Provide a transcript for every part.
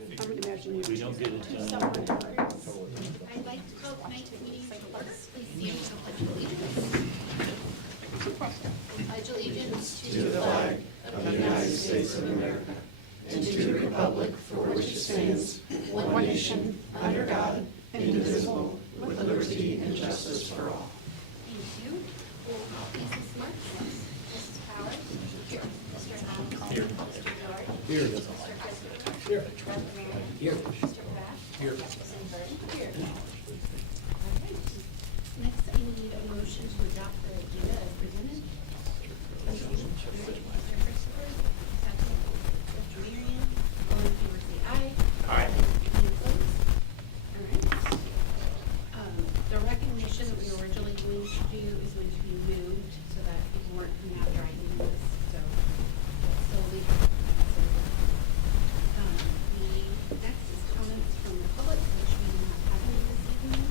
I would imagine you. We don't get it done. Someone else. I'd like to call tonight's meeting to order. Please stand for the pledge of allegiance. Pledge allegiance to the flag of the United States of America and to the republic for which it stands, one nation, under God, indivisible, with liberty and justice for all. Thank you. Mrs. Marks, Mrs. Powers, here. Mr. Adams, Here. Mr. George, Here. Mr. Christopher, Here. Brother Mary, Here. Mr. Pratt, Here. Mrs. Burton, here. All right. Next, I need a motion to adopt the agenda as presented. Mr. Christopher, second. Mr. Marion, all in favor say aye. Aye. Any opposed? All right. The recognition that we were originally going to do is going to be moved so that people weren't coming out driving this, so slowly. The next is comments from the public, which we do not have any this evening.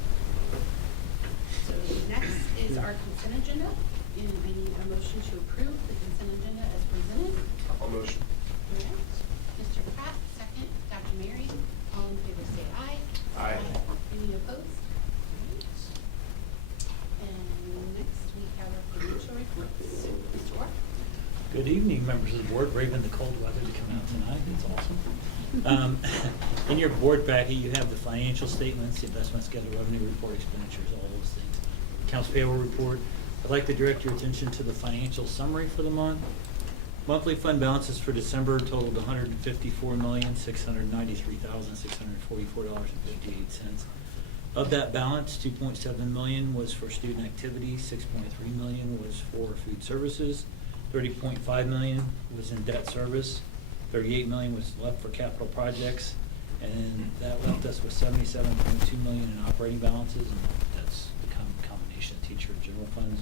So next is our consent agenda, and I need a motion to approve the consent agenda as presented. I'll motion. All right. Mr. Pratt, second. Dr. Mary, all in favor say aye. Aye. Any opposed? All right. And next we have our financial reports. Mr. Orr? Good evening, members of the board. Braving the cold weather to come out tonight. It's awesome. In your board packet, you have the financial statements, the investment schedule, revenue report, expenditures, all those things. Accounts payable report. I'd like to direct your attention to the financial summary for the month. Monthly fund balances for December totaled $154,693,644.58. Of that balance, $2.7 million was for student activity, $6.3 million was for food services, $30.5 million was in debt service, $38 million was left for capital projects, and that left us with $77.2 million in operating balances, and that's the combination of teacher and general funds.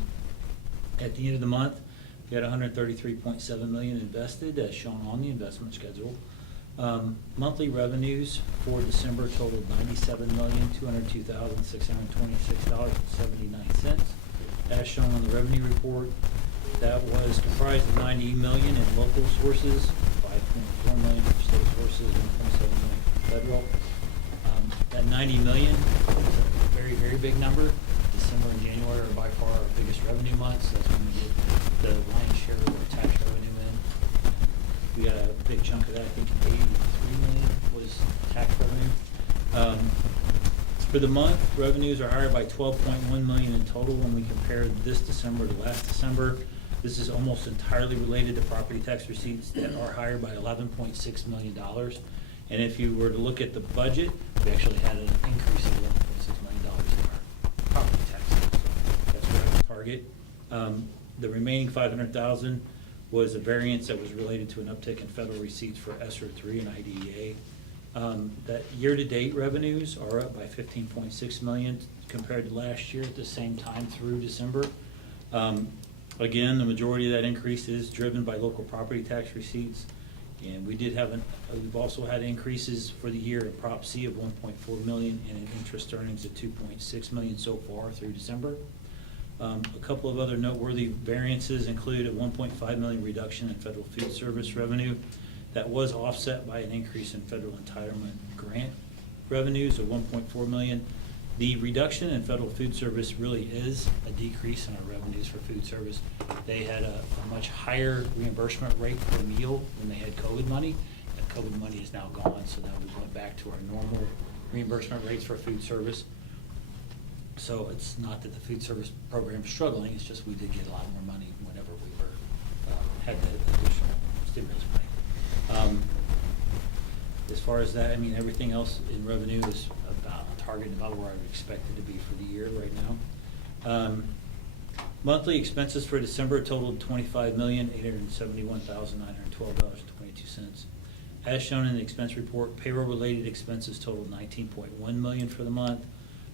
At the end of the month, we had $133.7 million invested, as shown on the investment schedule. Monthly revenues for December totaled $97,202,626.79, as shown on the revenue report. That was comprised of $90 million in local sources, $5.4 million from state sources, $1.7 million from federal. That $90 million is a very, very big number. December and January are by far our biggest revenue months. That's when we get the lion's share of our tax revenue in. We got a big chunk of that. I think $83 million was tax revenue. For the month, revenues are higher by $12.1 million in total when we compare this December to last December. This is almost entirely related to property tax receipts that are higher by $11.6 million. And if you were to look at the budget, we actually had an increase of $11.6 million in our property taxes. So that's where I target. The remaining $500,000 was a variance that was related to an uptick in federal receipts for ESSER 3 and IDEA. That year-to-date revenues are up by $15.6 million compared to last year at the same time through December. Again, the majority of that increase is driven by local property tax receipts. And we did have we've also had increases for the year in Prop C of $1.4 million and in interest earnings of $2.6 million so far through December. A couple of other noteworthy variances include a $1.5 million reduction in federal food service revenue that was offset by an increase in federal entitlement grant revenues of $1.4 million. The reduction in federal food service really is a decrease in our revenues for food service. They had a much higher reimbursement rate per meal when they had COVID money. That COVID money is now gone, so now we went back to our normal reimbursement rates for food service. So it's not that the food service program is struggling, it's just we did get a lot more money whenever we were had the additional stimulus money. As far as that, I mean, everything else in revenue is about target, about where I would expect it to be for the year right now. Monthly expenses for December totaled $25,871,912.22. As shown in the expense report, payroll-related expenses totaled $19.1 million for the month.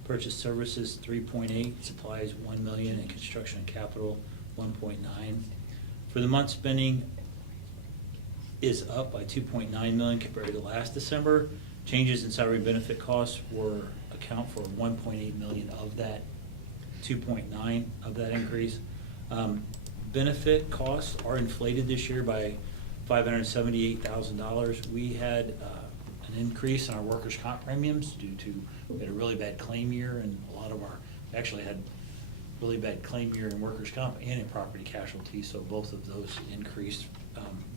Purchase services, $3.8, supplies, $1 million, and construction and capital, $1.9. For the month, spending is up by $2.9 million compared to last December. Changes in salary and benefit costs account for $1.8 million of that 2.9 of that increase. Benefit costs are inflated this year by $578,000. We had an an increase in our workers' comp premiums due to, we had a really bad claim year, and a lot of our, actually had really bad claim year in workers' comp and in property casualty, so both of those increased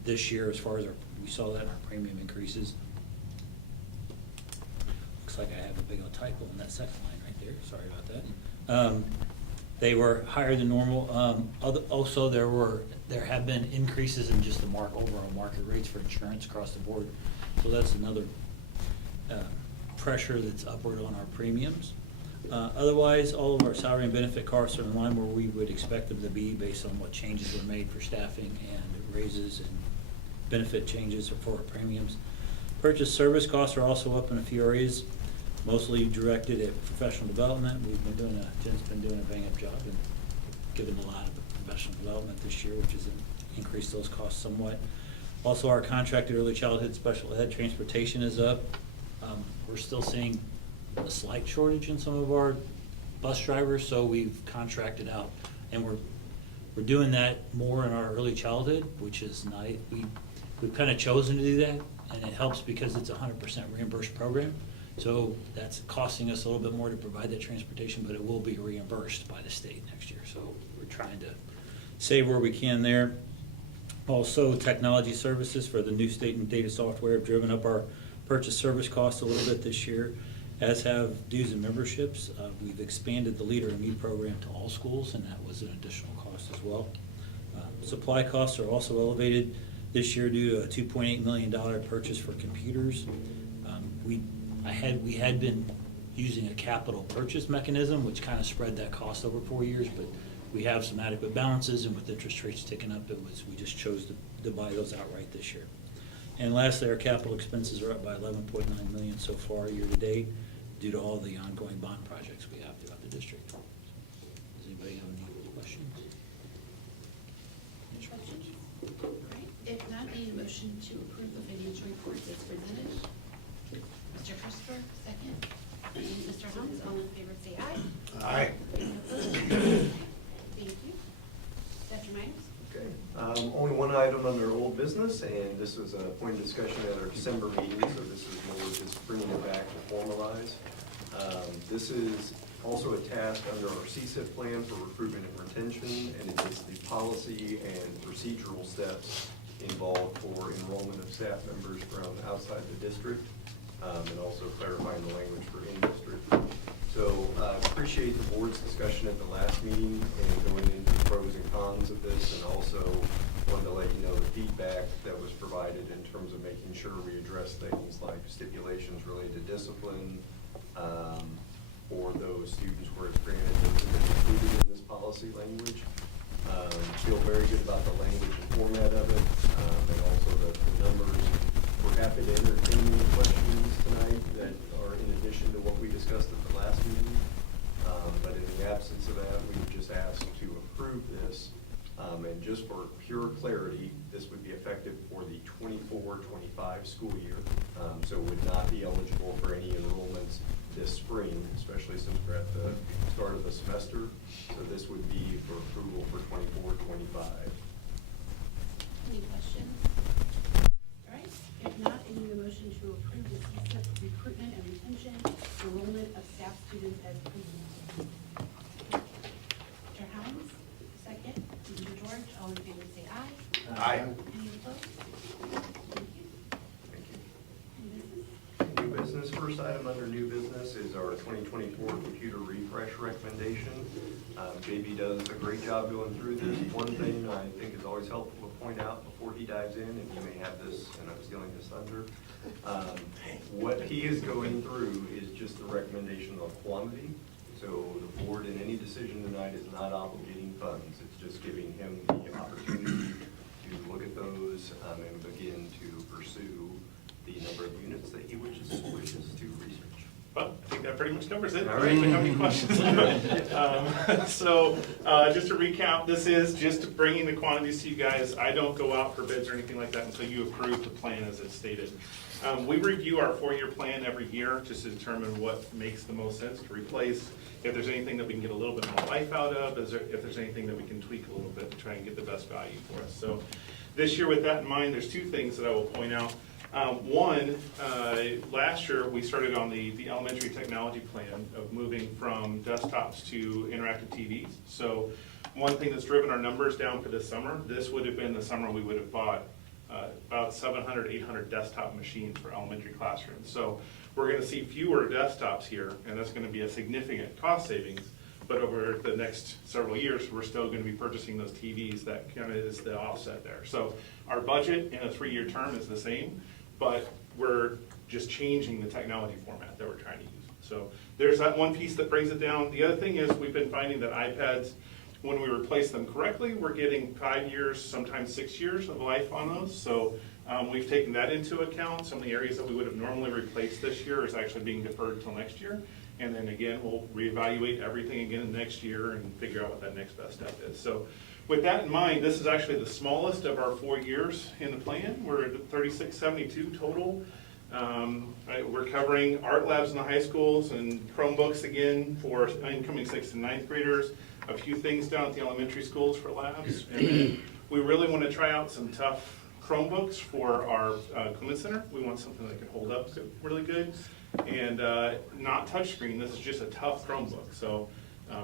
this year as far as our, we saw that in our premium increases. Looks like I have a big old typo in that second line right there, sorry about that. They were higher than normal. Also, there have been increases in just the overall market rates for insurance across the board. So that's another pressure that's upward on our premiums. Otherwise, all of our salary and benefit costs are in line where we would expect them to be based on what changes were made for staffing and raises and benefit changes for our premiums. Purchase service costs are also up in a few areas, mostly directed at professional development. Jen's been doing a bang-up job and given a lot of professional development this year, which has increased those costs somewhat. Also, our contracted early childhood special ed transportation is up. We're still seeing a slight shortage in some of our bus drivers, so we've contracted out, and we're doing that more in our early childhood, which is nice. We've kind of chosen to do that, and it helps because it's a 100% reimbursed program. So that's costing us a little bit more to provide that transportation, but it will be reimbursed by the state next year. So we're trying to save where we can there. Also, technology services for the new state and data software have driven up our purchase service costs a little bit this year, as have dues and memberships. We've expanded the Leader in Me program to all schools, and that was an additional cost as well. Supply costs are also elevated this year due to a $2.8 million purchase for computers. We had been using a capital purchase mechanism, which kind of spread that cost over 4 years, but we have some adequate balances, and with interest rates ticking up, we just chose to buy those outright this year. And lastly, our capital expenses are up by $11.9 million so far year to date due to all the ongoing bond projects we have throughout the district. Does anybody have any questions? Any questions? All right, if not, need a motion to approve the financial report as presented. Mr. Christopher, second. And Mr. Helms, all in favor, say aye. Aye. Any opposed? Thank you. Dr. Myers? Okay. Only one item under old business, and this was a point of discussion at our December meeting, so this is more just bringing it back to formalize. This is also a task under our CSIP plan for recruitment and retention, and it is the policy and procedural steps involved for enrollment of staff members from outside the district, and also clarifying the language for in-district. So appreciate the board's discussion at the last meeting and going into the pros and cons of this, and also wanted to let you know the feedback that was provided in terms of making sure we address things like stipulations related to discipline for those students where it's granted those have been included in this policy language. Feel very good about the language and format of it, and also the numbers. We're happy to entertain any questions tonight that are in addition to what we discussed at the last meeting. But in the absence of that, we would just ask to approve this. And just for pure clarity, this would be effective for the 24-25 school year. So would not be eligible for any enrollments this spring, especially since we're at the start of the semester. So this would be for approval for 24-25. Any questions? All right, if not, I need a motion to approve the CSIP recruitment and retention enrollment of staff students as presented. Mr. Helms, second. Mr. George, all in favor, say aye. Aye. Any opposed? Thank you. Thank you. Any business? New business, first item under new business is our 2024 computer refresh recommendation. JB does a great job going through this. One thing I think is always helpful to point out before he dives in, and you may have this, and I'm stealing his thunder, what he is going through is just the recommendation of quantity. So the board in any decision tonight is not obligating funds. It's just giving him the opportunity to look at those and begin to pursue the number of units that he wishes to research. Well, I think that pretty much covers it. All I don't right. have any questions. So just to recap, this is just bringing the quantities to you guys. I don't go out for bids or anything like that until you approve the plan as it's stated. We review our 4-year plan every year just to determine what makes the most sense to replace, if there's anything that we can get a little bit more life out of, if there's anything that we can tweak a little bit to try and get the best value for us. So this year, with that in mind, there's 2 things that I will point out. Last year, we started on the elementary technology plan of moving from desktops to interactive TVs. So one thing that's driven our numbers down for this summer, this would have been the summer we would have bought about 700, 800 desktop machines for elementary classrooms. So we're gonna see fewer desktops here, and that's gonna be a significant cost savings. But over the next several years, we're still gonna be purchasing those TVs. That kind of is the offset there. So our budget in a 3-year term is the same, but we're just changing the technology format that we're trying to use. So there's that one piece that brings it down. The other thing is we've been finding that iPads, when we replace them correctly, we're getting 5 years, sometimes 6 years of life on those. So we've taken that into account. Some of the areas that we would have normally replaced this year is actually being deferred till next year. And then again, we'll reevaluate everything again next year and figure out what that next best step is. So with that in mind, this is actually the smallest of our 4 years in the plan. We're at 3672 total. We're covering art labs in the high schools and Chromebooks again for incoming 6th and 9th graders. A few things down at the elementary schools for labs. And then we really want to try out some tough Chromebooks for our Clement Center. We want something that can hold up really good. And not touchscreen, this is just a tough Chromebook. So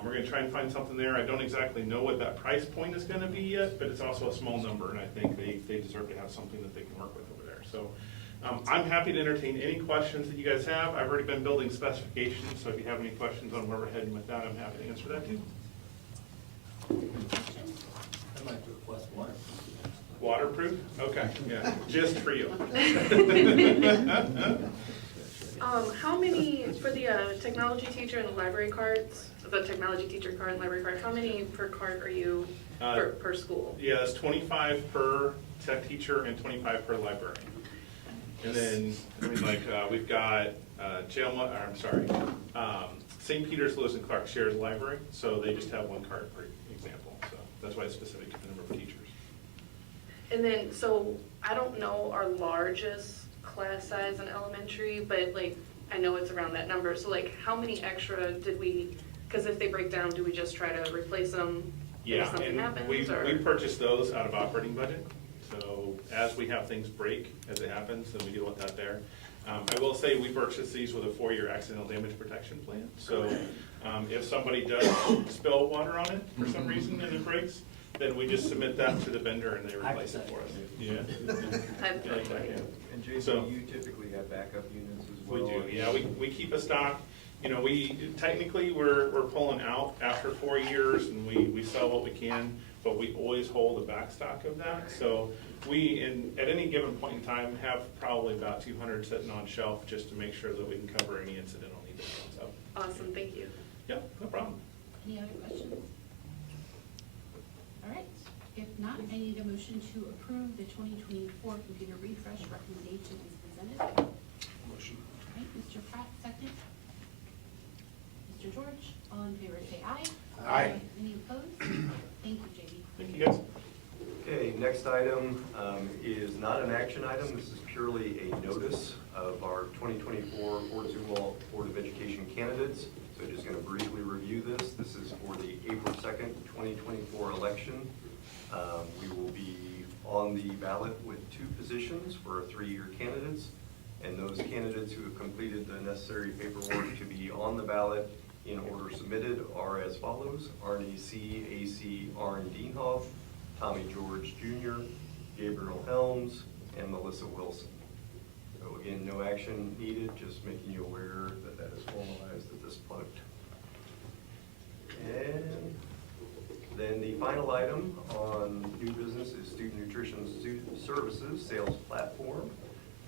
we're gonna try and find something there. I don't exactly know what that price point is gonna be yet, but it's also a small number, and I think they deserve to have something that they can work with over there. So I'm happy to entertain any questions that you guys have. I've already been building specifications, so if you have any questions on where we're heading with that, I'm happy to answer that too. I'd like to request water. Waterproof? Okay, yeah, just for you. How many, for the technology teacher and the library cards, the technology teacher card and library card, how many per card are you, per school? Yeah, it's 25 per tech teacher and 25 per library. And then, we've got St. Peter's, Lewis and Clark shares library, so they just have one card per example. So that's why it's specific to the number of teachers. And then, so I don't know our largest class size in elementary, but like, I know it's around that number. So like, how many extra did we, because if they break down, do we just try to replace them if something and happens? we Or? purchase those out of operating budget. So as we have things break, as it happens, then we deal with that there. I will say we purchase these with a 4-year accidental damage protection plan. So if somebody does spill water on it for some reason and it breaks, then we just submit that to the vendor and they replace it for us. Yeah. And Jason, So- you typically have backup units as well? We do, yeah, we keep a stock. You know, technically we're pulling out after 4 years and we sell what we can, but we always hold a back stock of that. So at any given point in time, have probably about 200 sitting on shelf just to make sure that we can cover any incidental need that comes up. Awesome, thank you. Yeah, no problem. Any other questions? All right, if not, I need a motion to approve the 2024 computer refresh recommendation as presented. Motion. All right, Mr. Pratt, second. Mr. George, all in favor, say aye. Aye. Any opposed? Thank you, JB. Thank you, guys. Okay, next item is not an action item. This is purely a notice of our 2024 Fort Zumwalt Board of Education candidates. So just going to briefly review this. This is for the April 2nd, 2024 election. We will be on the ballot with 2 positions for 3-year candidates. And those candidates who have completed the necessary paperwork to be on the ballot in order submitted are as follows: Arnie C. A.C. Arn Dienhoff, Tommy George Jr., Gabriel Helms, and Melissa Wilson. So again, no action needed, just making you aware that that is formalized at this point. And then the final item on new business is Student Nutrition Services Sales Platform.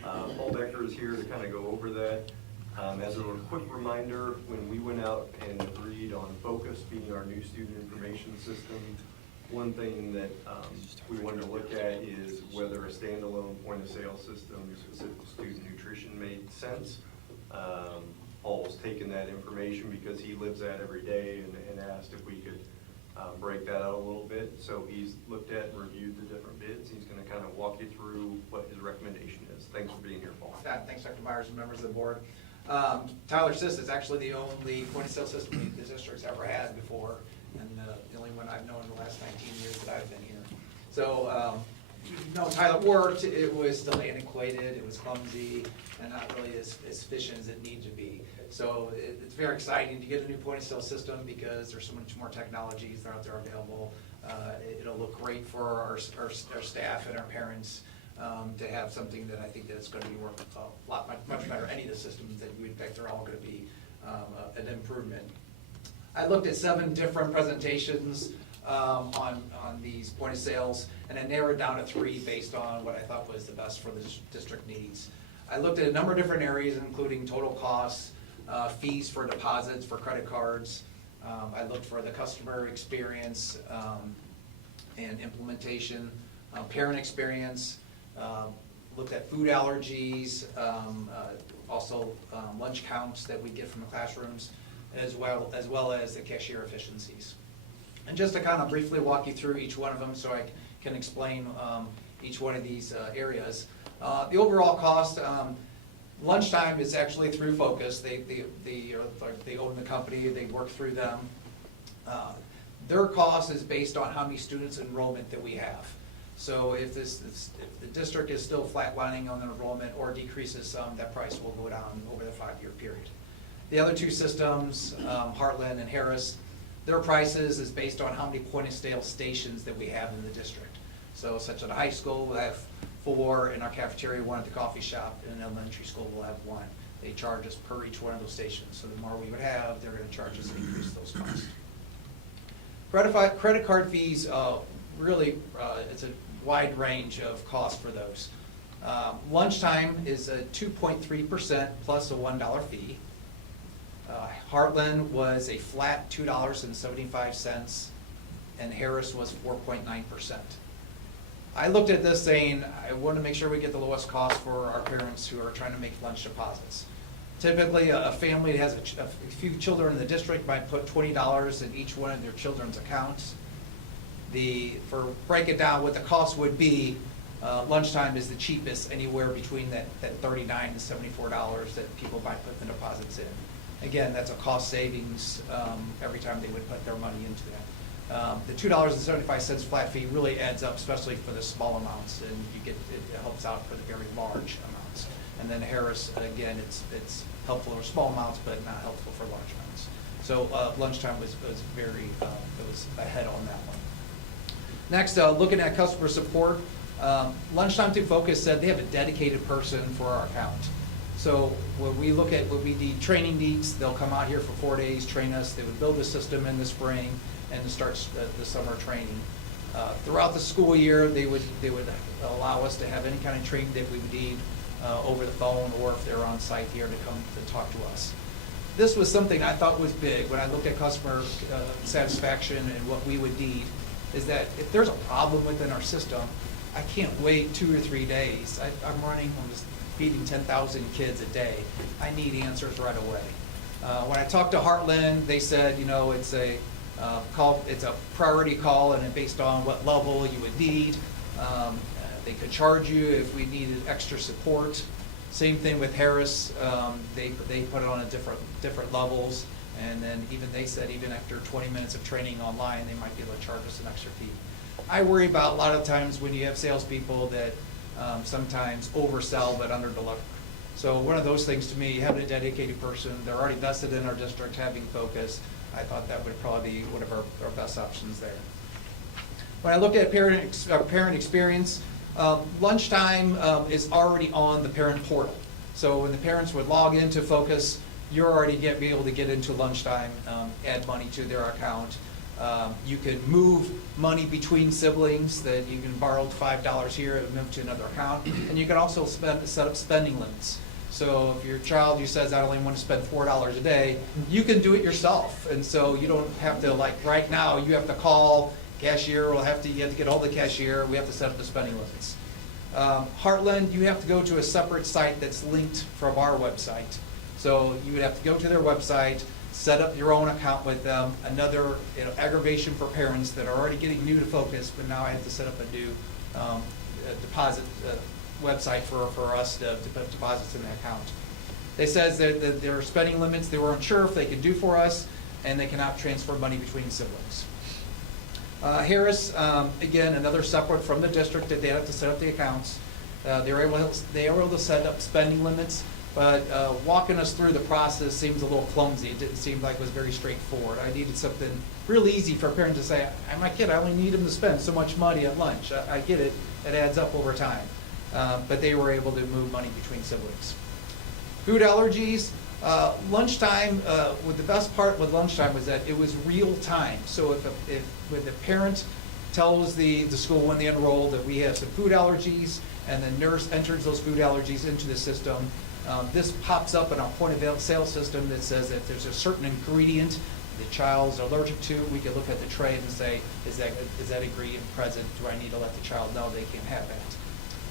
Paul Becker is here to kind of go over that. As a quick reminder, when we went out and agreed on Focus being our new student information system, one thing that we wanted to look at is whether a standalone point-of-sale system specific to student nutrition made sense. Paul's taken that information because he lives that every day and asked if we could break that out a little bit. So he's looked at and reviewed the different bids. He's going to kind of walk you through what his recommendation is. Thanks for being here, Paul. Thanks, Dr. Myers and members of the board. Tyler Sys is actually the only point-of-sale system the district's ever had before, and the only one I've known in the last 19 years that I've been here. So no, Tyler worked, it was still antiquated, it was clumsy, and not really as efficient as it needed to be. So it's very exciting to get a new point of sale system because there's so much more technologies that are out there available. It'll look great for our staff and our parents to have something that I think that's gonna be worth a lot, much better. Any of the systems that you would pick, they're all gonna be an improvement. I looked at 7 different presentations on these point of sales, and I narrowed down to 3 based on what I thought was the best for the district needs. I looked at a number of different areas, including total costs, fees for deposits for credit cards. I looked for the customer experience and implementation, parent experience, looked at food allergies, also lunch counts that we get from the classrooms, as well as the cashier efficiencies. And just to kind of briefly walk you through each one of them so I can explain each one of these areas. The overall cost, lunchtime is actually through Focus. They own the company, they work through them. Their cost is based on how many students enrollment that we have. So if the district is still flatlining on the enrollment or decreases some, that price will go down over the 5-year period. The other 2 systems, Heartland and Harris, their prices is based on how many point of sale stations that we have in the district. So such at a high school, we'll have 4, in our cafeteria, 1 at the coffee shop, and in elementary school, we'll have 1. They charge us per each one of those stations. So the more we would have, they're gonna charge us to increase those costs. Credit card fees, really, it's a wide range of costs for those. Lunchtime is a 2.3% plus a $1 fee. Heartland was a flat $2.75, and Harris was 4.9%. I looked at this saying, I want to make sure we get the lowest cost for our parents who are trying to make lunch deposits. Typically, a family that has a few children in the district might put $20 in each one of their children's accounts. Break it down, what the cost would be, lunchtime is the cheapest, anywhere between that $39 and $74 that people might put the deposits in. Again, that's a cost savings every time they would put their money into that. The $2.75 flat fee really adds up, especially for the small amounts, and it helps out for the very large amounts. And then Harris, again, it's helpful for small amounts, but not helpful for large amounts. So lunchtime was ahead on that one. Next, looking at customer support, Lunchtime to Focus said they have a dedicated person for our account. So when we look at what we need training needs, they'll come out here for 4 days, train us. They would build the system in the spring and start the summer training. Throughout the school year, they would allow us to have any kind of training that we would need over the phone, or if they're on site here to come to talk to us. This was something I thought was big when I looked at customer satisfaction and what we would need, is that if there's a problem within our system, I can't wait 2 or 3 days. I'm just feeding 10,000 kids a day. I need answers right away. When I talked to Heartland, they said, it's a priority call, and based on what level you would need. They could charge you if we needed extra support. Same thing with Harris. They put it on a different levels, and then they said even after 20 minutes of training online, they might be able to charge us an extra fee. I worry about a lot of times when you have salespeople that sometimes oversell but underdeliver. So one of those things to me, having a dedicated person, they're already vested in our district, having Focus, I thought that would probably be one of our best options there. When I look at parent experience, lunchtime is already on the parent portal. So when the parents would log into Focus, you're already be able to get into lunchtime, add money to their account. You can move money between siblings, that you can borrow $5 here and move to another account. And you can also set up spending limits. So if your child says, I only want to spend $4 a day, you can do it yourself. And so you don't have to, like right now, you have to call cashier, you have to get all the cashier, we have to set up the spending limits. Heartland, you have to go to a separate site that's linked from our website. So you would have to go to their website, set up your own account with them. Another aggravation for parents that are already getting new to Focus, but now I have to set up a new deposit website for us to put deposits in the account. They says that there are spending limits they weren't sure if they could do for us, and they cannot transfer money between siblings. Harris, again, another separate from the district that they have to set up the accounts. They were able to set up spending limits, but walking us through the process seems a little clumsy. It didn't seem like it was very straightforward. I needed something real easy for a parent to say, my kid, I only need him to spend so much money at lunch. I get it, it adds up over time. But they were able to move money between siblings. Food allergies, lunchtime, the best part with lunchtime was that it was real time. So when the parent tells the school when they enroll that we have some food allergies, and the nurse enters those food allergies into the system, this pops up in our point of sale system that says that there's a certain ingredient the child's allergic to. We can look at the tray and say, is that ingredient present? Do I need to let the child know they can't have that?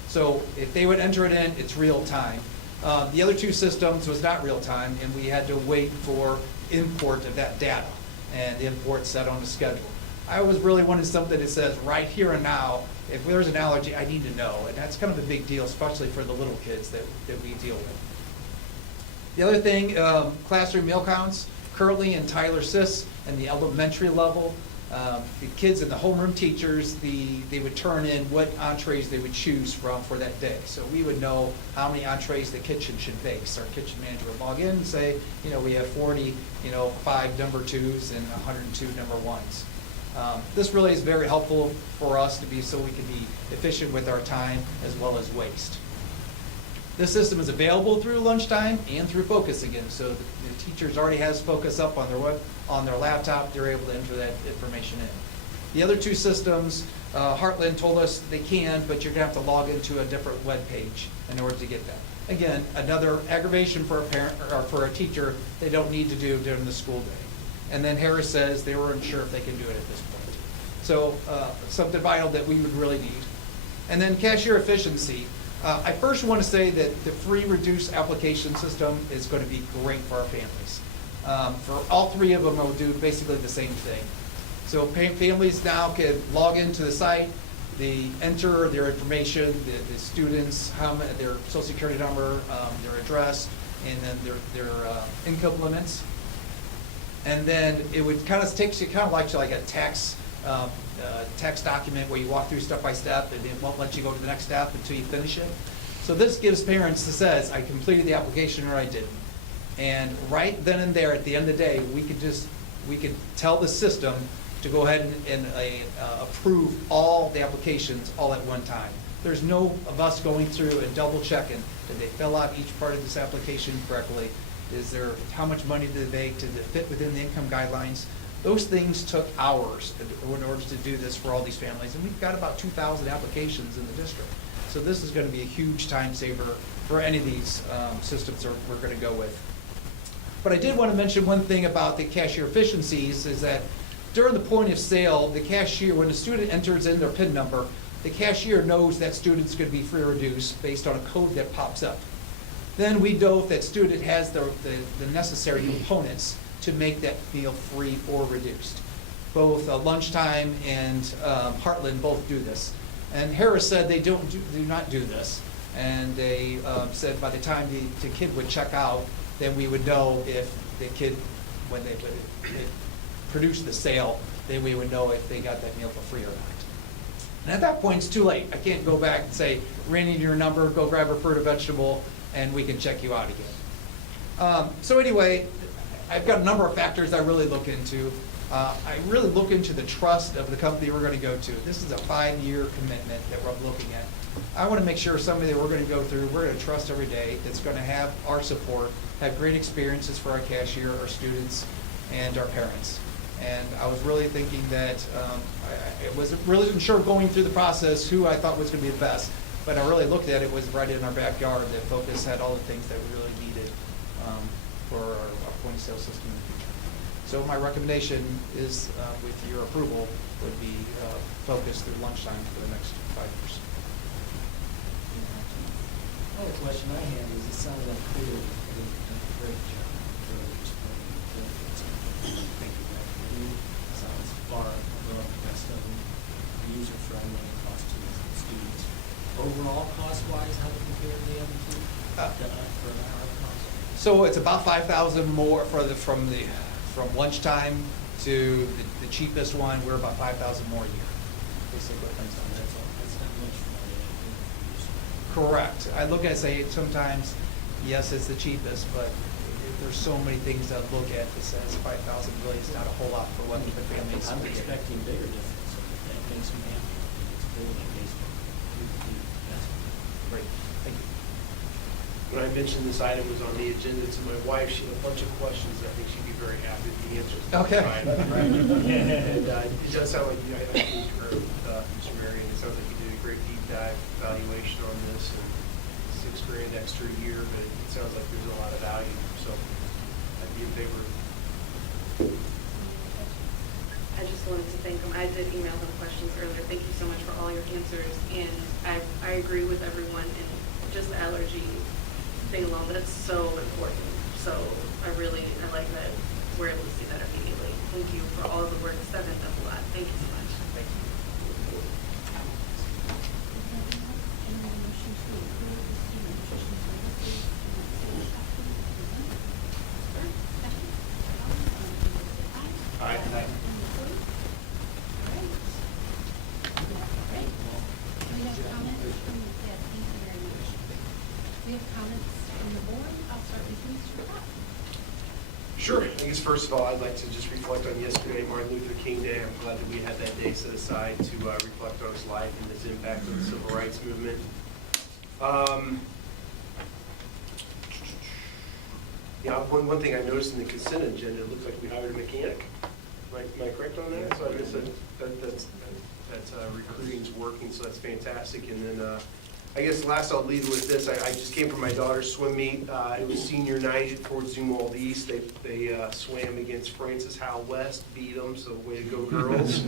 So if they would enter it in, it's real time. The other two systems was not real time, and we had to wait for import of that data, and the import set on the schedule. I was really wanting something that says right here and now, if there's an allergy, I need to know, and that's kind of a big deal, especially for the little kids that we deal with. The other thing, classroom meal counts, currently in Tyler Sis and the elementary level, the kids and the homeroom teachers, they would turn in what entrees they would choose from for that day. So we would know how many entrees the kitchen should bake. So our kitchen manager would log in and say, we have 40, 5 number 2s and 102 number 1s. This really is very helpful for us so we can be efficient with our time as well as waste. This system is available through lunchtime and through Focus again. So the teachers already has Focus up on their laptop. They're able to enter that information in. The other two systems, Heartland told us they can, but you're gonna have to log into a different web page in order to get that. Again, another aggravation for a parent or for a teacher they don't need to do during the school day. And then Harris says they weren't sure if they can do it at this point. So something vital that we would really need. And then cashier efficiency. I first want to say that the free reduced application system is going to be great for our families. For all three of them, will do basically the same thing. So families now can log into the site, they enter their information, the students, their social security number, their address, and then their income limits. And then it would takes you like a tax document where you walk through step by step, and it won't let you go to the next step until you finish it. So this gives parents that says, I completed the application or I didn't. And right then and there, at the end of the day, we could tell the system to go ahead and approve all the applications all at one time. There's no of us going through and double checking, did they fill out each part of this application correctly? How much money did they make? Did it fit within the income guidelines? Those things took hours in order to do this for all these families, and we've got about 2,000 applications in the district. So this is going to be a huge time saver for any of these systems that we're going to go with. But I did want to mention one thing about the cashier efficiencies is that during the point of sale, the cashier, when the student enters in their PIN number, the cashier knows that student's going to be free or reduced based on a code that pops up. Then we know if that student has the necessary components to make that meal free or reduced. Both Lunchtime and Heartland both do this. And Harris said they do not do this. And they said by the time the kid would check out, then we would know if the kid, when they produce the sale, then we would know if they got that meal for free or not. And at that point, it's too late. I can't go back and say, ran into your number, go grab a fruit or vegetable, and we can check you out again. So anyway, I've got a number of factors I really look into. I really look into the trust of the company we're going to go to. This is a 5-year commitment that we're looking at. I want to make sure somebody that we're going to go through, we're going to trust every day, that's going to have our support, have great experiences for our cashier, our students, and our parents. And I was really thinking that I wasn't sure going through the process who I thought was going to be the best, but I really looked at it was right in our backyard that Focus had all the things that we really needed for our point of sale system in the future. So my recommendation is, with your approval, would be Focus through Lunchtime for the next 5 years. Another question I had is, it sounds like clearly you did a great job for explaining the benefits. Thank you. Sounds far above the rest of them, user-friendly and cost to the students. Overall, cost-wise, how do you compare the other two? For our cost? So it's about $5,000 more from Lunchtime to the cheapest one, we're about 5,000 more a year. Basically, that's not much money. Correct. I look at, say, sometimes, yes, it's the cheapest, but there's so many things to look at that says 5,000 really is not a whole lot for what the families. I'm expecting bigger difference, so that makes me happy. It's building based on Great, thank you. When I mentioned this item was on the agenda to my wife, she had a bunch of questions that I think she'd be very happy with the answers. Okay. And it does sound like you, I think, Mr. Marion, it sounds like you did a great deep dive evaluation on this, and $6,000 extra a year, but it sounds like there's a lot of value, so I'd be in favor of. I just wanted to thank him. I did email him questions earlier. Thank you so much for all your answers. And I agree with everyone, and just the allergy thing alone, that's so important. So I like that we're able to see that immediately. Thank you for all the work. Seven, that's a lot. Thank you so much. Thank you. Any motion to approve the student nutrition services and sales tax presented? Second. All in favor, say aye. Aye. We have comments from, yes, thank you very much. We have comments from the board. I'll start with you, Mr. Scott. Sure. I guess first of all, I'd like to just reflect on yesterday, Martin Luther King Day. I'm glad that we had that day set aside to reflect on his life and his impact on the civil rights movement. Yeah, one thing I noticed in the consent agenda, it looked like we hired a mechanic. Am I correct on that? So I guess that's recruiting's working, so that's fantastic. And then I guess last I'll leave with this. I just came from my daughter's swim meet. It was senior night at Fort Zumwalt East. They swam against Francis Howell West, beat them, so way to go, girls.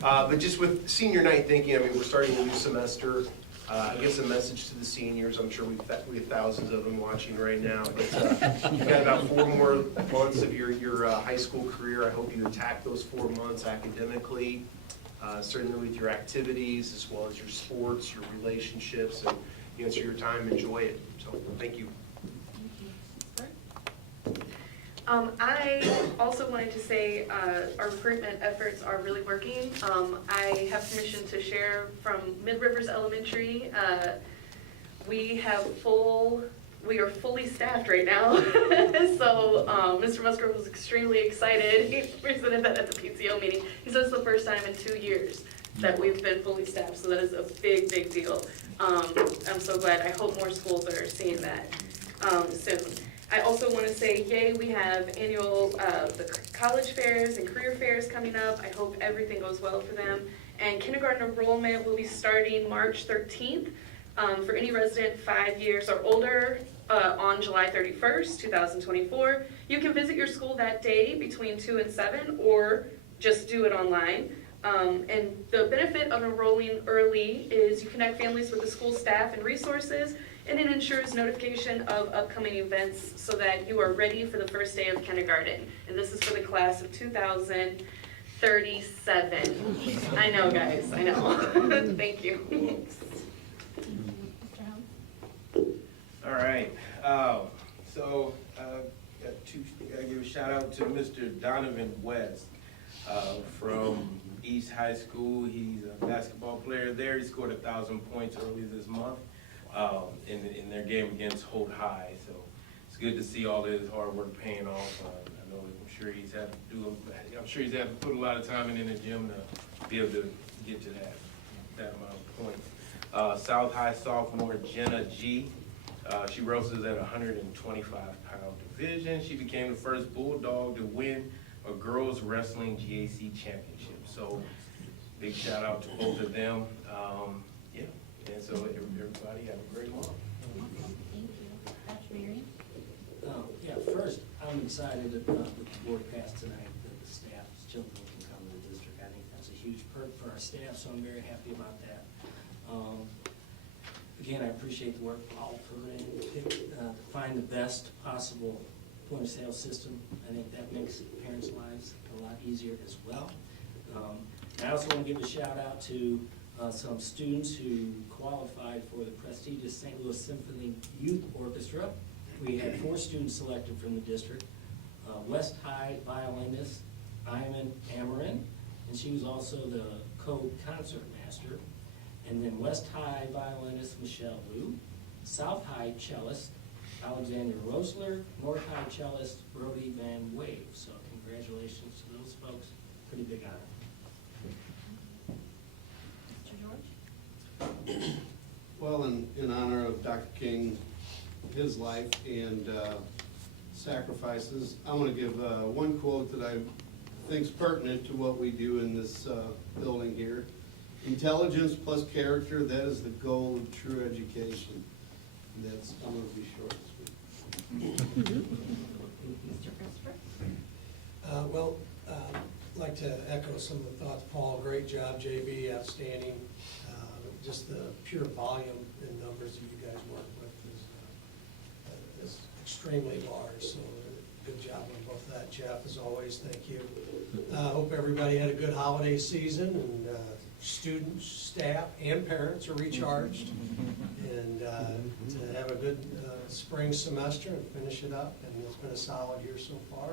But just with senior night thinking, I mean, we're starting a new semester. I guess a message to the seniors. I'm sure we have thousands of them watching right now. But you've got about 4 more months of your high school career. I hope you attack those 4 months academically. Certainly with your activities, as well as your sports, your relationships, and answer your time, enjoy it. So, thank you. I also wanted to say our recruitment efforts are really working. I have permission to share from Mid Rivers Elementary. We are fully staffed right now. So Mr. Musgrove was extremely excited. He presented that at the PTO meeting. He said it's the first time in 2 years that we've been fully staffed, so that is a big, big deal. I'm so glad. I hope more schools are seeing that soon. I also want to say, yay, we have annual the college fairs and career fairs coming up. I hope everything goes well for them. And kindergarten enrollment will be starting March 13th. For any resident 5 years or older on July 31st, 2024. You can visit your school that day between 2 and 7 or just do it online. And the benefit of enrolling early is you connect families with the school staff and resources, and it ensures notification of upcoming events so that you are ready for the first day of kindergarten. And this is for the class of 2037. I know, guys, I know. Thank you. Mr. Helm? All right, so I give a shout out to Mr. Donovan West from East High School. He's a basketball player there. He scored 1,000 points early this month in their game against Holt High. So it's good to see all his hard work paying off. I'm sure he's had to put a lot of time in the gym to be able to get to that amount of points. South High sophomore Jenna G. She wrestles at 125-pound division. She became the first Bulldog to win a girls wrestling GAC championship. So big shout out to both of them. Yeah, and so everybody have a great month. Awesome, thank you. Dr. Marion? Yeah, first, I'm excited that the board passed tonight that the staff's children can come to the district. I think that's a huge perk for our staff, so I'm very happy about that. Again, I appreciate the work Paul put in to find the best possible point of sale system. I think that makes parents' lives a lot easier as well. I also want to give a shout out to some students who qualified for the prestigious St. Louis Symphony Youth Orchestra. We had 4 students selected from the district. West High violinist Iman Amarin, and she was also the co-concert master. And then West High violinist Michelle Liu, South High cellist Alexander Rosler, North High cellist Brody Van Wave. So congratulations to those folks, pretty big honor. Mr. George? Well, in honor of Dr. King, his life and sacrifices, I want to give one quote that I think is pertinent to what we do in this building here. Intelligence plus character, that is the goal of true education. And that's, I'm going to be short and sweet. Mr. Christopher? Well, I'd like to echo some of the thoughts. Paul, great job. JB, outstanding. Just the pure volume and numbers that you guys work with is extremely large, so good job on both that. Jeff, as always, thank you. Hope everybody had a good holiday season, and students, staff, and parents are recharged, and to have a good spring semester and finish it up, and it's been a solid year so far.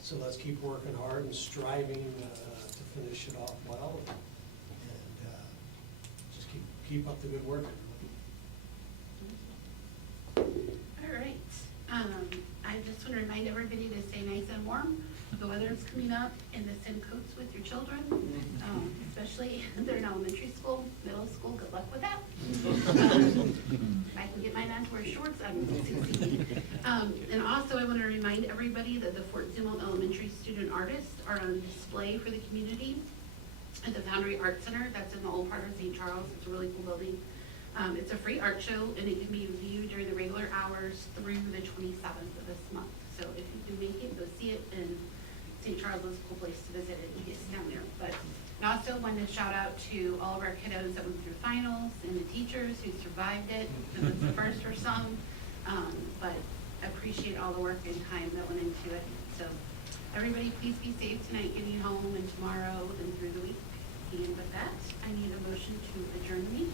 So let's keep working hard and striving to finish it off well, and just keep up the good work. All right. I just want to remind everybody to stay nice and warm. The weather is coming up, and to send coats with your children, especially if they're in elementary school, middle school. Good luck with that. I can get mine on to wear shorts. I'm succeeding. And also, I want to remind everybody that the Fort Zumwalt Elementary student artists are on display for the community at the Foundry Art Center. That's in the old part of St. Charles. It's a really cool building. It's a free art show, and it can be viewed during the regular hours through the 27th of this month. So if you can make it, go see it, and St. Charles is a cool place to visit it. You get down there. But I also wanted to shout out to all of our kiddos that went through finals and the teachers who survived it. It was the first for some, but I appreciate all the work and time that went into it. So everybody, please be safe tonight getting home and tomorrow and through the week. And with that, I need a motion to adjourn the meeting.